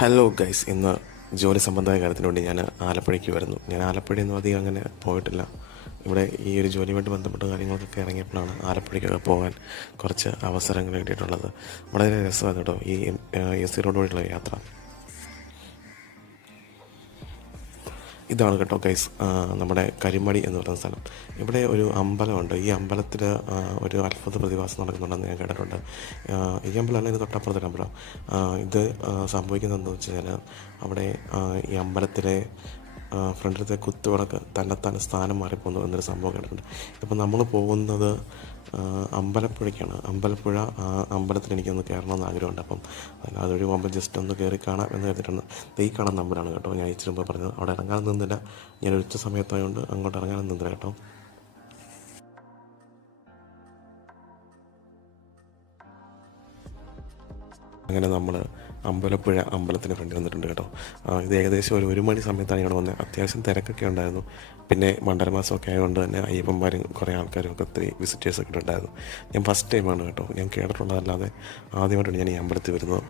Hello guys, ഇന്ന് ജോലി സംബന്ധമായ കാര്യത്തിന് വേണ്ടി ഞാൻ ആലപ്പുഴയ്ക്ക് വരുന്നു. ഞാൻ ആലപ്പുഴയൊന്നും അധികം അങ്ങനെ പോയിട്ടില്ല. ഇവിടെ ഈ ഒരു ജോലിയുമായിട്ട് ബന്ധപ്പെട്ട കാര്യങ്ങൾക്കൊക്കെ ഇറങ്ങിയപ്പോഴാണ് ആലപ്പുഴയ്ക്കൊക്കെ പോകാൻ കുറച്ച് അവസരങ്ങൾ കിട്ടിയിട്ടുള്ളത്. വളരെ രസമാണ് കേട്ടോ ഈ എസ് സി റോഡ് വഴിയുള്ള യാത്ര. ഇതാണ് കേട്ടോ ഗൈസ് നമ്മുടെ കരിമടി എന്ന് പറയുന്ന സ്ഥലം. ഇവിടെ ഒരു അമ്പലമുണ്ട്. ഈ അമ്പലത്തിൽ ഒരു അത്ഭുത പ്രതിഭാസം നടക്കുന്നുണ്ടെന്ന് ഞാൻ കേട്ടിട്ടുണ്ട്. ഈ അമ്പലമല്ല, ഇതിന് തൊട്ടപ്പുറത്തൊരു അമ്പലം. ഇത് സംഭവിക്കുന്നത് എന്താണെന്ന് വെച്ച് കഴിഞ്ഞാൽ അവിടെ ഈ അമ്പലത്തിലെ ഫ്രണ്ടിലത്തെ കുത്തുവിളക്ക് തന്നെത്താൻ സ്ഥാനം മാറിപ്പോകുന്നു എന്നൊരു സംഭവം കേട്ടിട്ടുണ്ട്. ഇപ്പം നമ്മൾ പോകുന്നത് അമ്പലപ്പുഴയ്ക്കാണ്. അമ്പലത്തിൽ എനിക്കൊന്ന് കയറണമെന്ന് ആഗ്രഹമുണ്ട്. അപ്പം അതൊരു പോകുമ്പോൾ ജസ്റ്റ് ഒന്ന് കയറി കാണാം എന്ന് കരുതിയിട്ടുണ്ട്. ഈ കാണുന്ന അമ്പലമാണ് കേട്ടോ ഞാൻ ഇച്ചിരി മുമ്പ് പറഞ്ഞത്. അവിടെ ഇറങ്ങാൻ നിന്നില്ല. ഞാൻ ഉച്ച സമയത്തായതുകൊണ്ട് അങ്ങോട്ട് ഇറങ്ങാൻ നിന്നില്ല കേട്ടോ. അങ്ങനെ നമ്മൾ അമ്പലപ്പുഴ അമ്പലത്തിന് ഫ്രണ്ടിൽ വന്നിട്ടുണ്ട് കേട്ടോ. ഇത് ഏകദേശം ഒരു മണി സമയത്താണ് ഇവിടെ വന്നത്. അത്യാവശ്യം തിരക്കൊക്കെ ഉണ്ടായിരുന്നു. പിന്നെ മണ്ഡലമാസമൊക്കെ ആയതുകൊണ്ട് തന്നെ അയ്യപ്പന്മാരും കുറേ ആൾക്കാരും ഒക്കെ ഒത്തിരി വിസിറ്റേഴ്സൊക്കെ ഉണ്ടായിരുന്നു. ഞാൻ ഫസ്റ്റ് ടൈമാണ് കേട്ടോ, ഞാൻ കേട്ടിട്ടുള്ളതല്ലാതെ ആദ്യമായിട്ടാണ് ഞാൻ ഈ അമ്പലത്തിൽ വരുന്നത്.